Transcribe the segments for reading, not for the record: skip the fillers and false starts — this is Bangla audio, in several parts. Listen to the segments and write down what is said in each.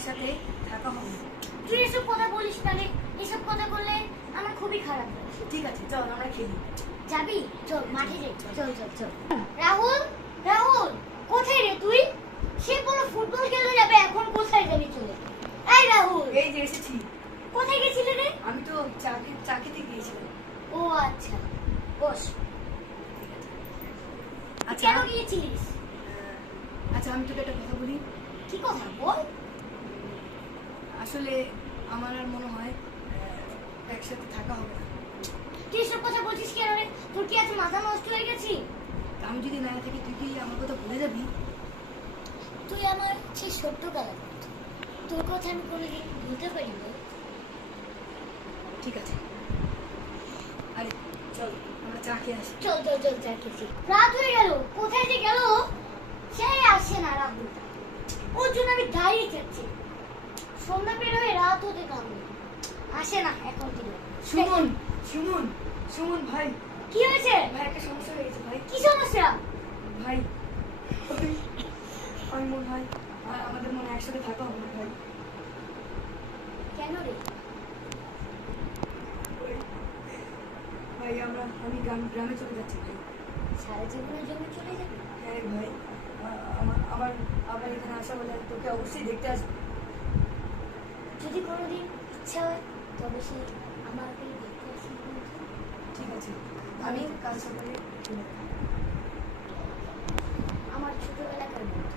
একসাথে থাকা হবে। তুই এসব কথা বলিস না রে, এসব কথা বললে আমার খুবই খারাপ লাগে। ঠিক আছে চল আমরা খেলি। যাবি? চল মাঠে যাই। চল চল চল। রাহুল, রাহুল কোথায় রে তুই? সে বলো ফুটবল খেলতে যাবে, এখন কোথায় যাবি চলে? এই রাহুল, এই যে এসেছি। কোথায় গেছিলে রে? আমি তো চা খেতে গিয়েছিলাম। ও আচ্ছা, বস। আচ্ছা কেন গিয়েছিলিস? আচ্ছা আমি তোকে একটা কথা বলি। কি কথা বল? আসলে আমার আর মনে হয় একসাথে থাকা হবে না। তুই এসব কথা বলছিস কেন রে? তোর কি আজ মাথা নষ্ট হয়ে গেছে? আমি যদি না থাকি তুই কি আমার কথা ভুলে যাবি? তুই আমার সেই ছোট্টবেলার বন্ধু, তোর কথা আমি কোনোদিন ভুলতে পারি না। ঠিক আছে, আরে চল আমরা চা খেয়ে আসি। চল চল চল, চা খেয়েছি। রাত হয়ে গেল, কোথায় যে গেল সেই আসছে না রাহুলটা। ওর জন্য আমি দাঁড়িয়ে যাচ্ছি, সন্ধ্যা বের হয়ে রাত হতে কামড়ে আসে না এখন দিল। সুমন, সুমন, সুমন ভাই, কি হয়েছে? ভাই একটা সমস্যা হয়ে গেছে ভাই। কি সমস্যা? ভাই আমি মনে হয় আর আমাদের মনে একসাথে থাকা হবে না ভাই। কেন রে? ভাই আমি গ্রামে চলে যাচ্ছি ভাই। সারা জীবনের জন্য চলে যাবে? হ্যাঁ রে ভাই, আবার আবার এখানে আসা হলে তোকে অবশ্যই দেখতে আসবো। যদি কোনোদিন ইচ্ছা হয় তবে সে আমাকে দেখতে আসি। ঠিক আছে, আমি কাল সকালে চলে যাবো। আমার ছোটবেলাকার বন্ধু,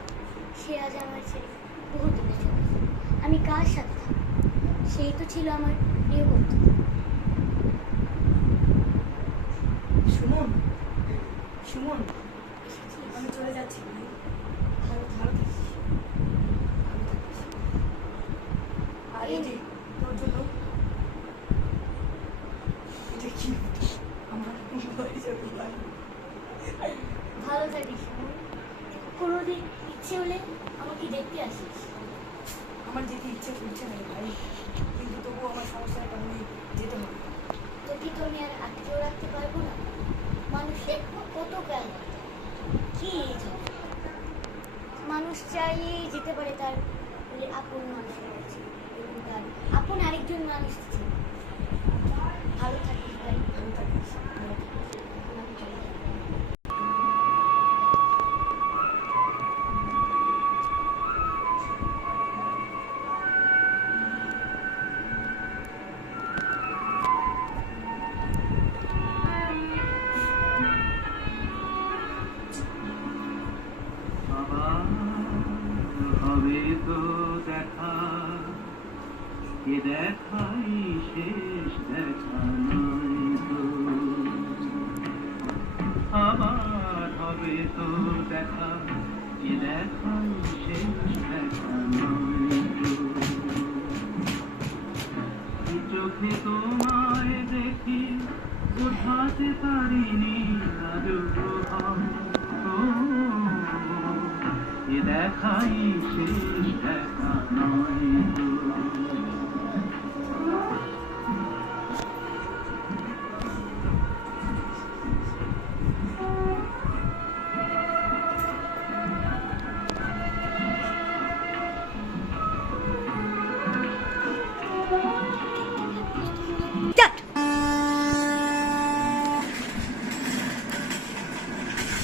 সে আজ আমার ছেড়ে বহু দূরে চলে গেছে। আমি কার সাথে থাকবো? সেই তো ছিল আমার প্রিয় বন্ধু। সুমন, সুমন এসেছিস? আমি চলে যাচ্ছি ভাই। ভালো ভালো থাকিস। থাকিস, ভালো থাকিস। আর এই যে তোর জন্য এটা কি আমার হয়ে যাবে ভাই। ভালো থাকিস। কোনোদিন ইচ্ছে হলে আমাকে দেখতে আসিস। আমার যেতে ইচ্ছে করছে না রে ভাই, কিন্তু তবুও আমার সমস্যার কারণে যেতে হবে। তোকে তো আমি আর আটকেও রাখতে পারবো না। মানুষের কত কাল কি মানুষ চাইলেই যেতে পারে তার আপন মানুষের কাছে, এবং তার আপন আরেকজন মানুষ আছে। ভালো থাকিস ভাই, ভালো থাকিস। ভালো থাকিস। এখন আমি চলে যাবো। আবার হবে তো দেখা, এ দেখাই শেষ দেখা নয় তো। আবার হবে তো দেখা, এ দেখাই শেষ দেখা নয় তো। এই চোখে তোমায় দেখি বোঝাতে পারিনি আজও এ দেখাই শেষ দেখা নয় তো।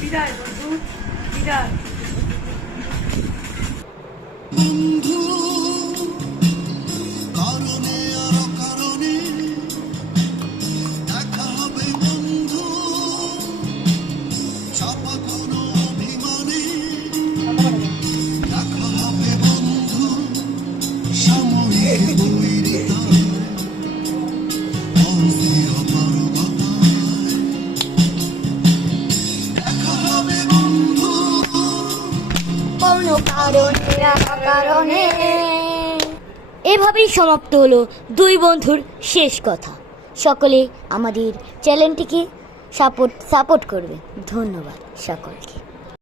বিদায় বন্ধু, বিদায়। বন্ধু কারণে আর কারণে দেখা হবে বন্ধু, চাপা কোনো অভিমানে দেখা হবে বন্ধু, সাময়িক বৈরিতায় অস্থির অপারগতায় দেখা হবে বন্ধু কোনো কারণে না কারণে। এভাবেই সমাপ্ত হলো দুই বন্ধুর শেষ কথা। সকলে আমাদের চ্যানেলটিকে সাপোর্ট করবে। ধন্যবাদ সকলকে।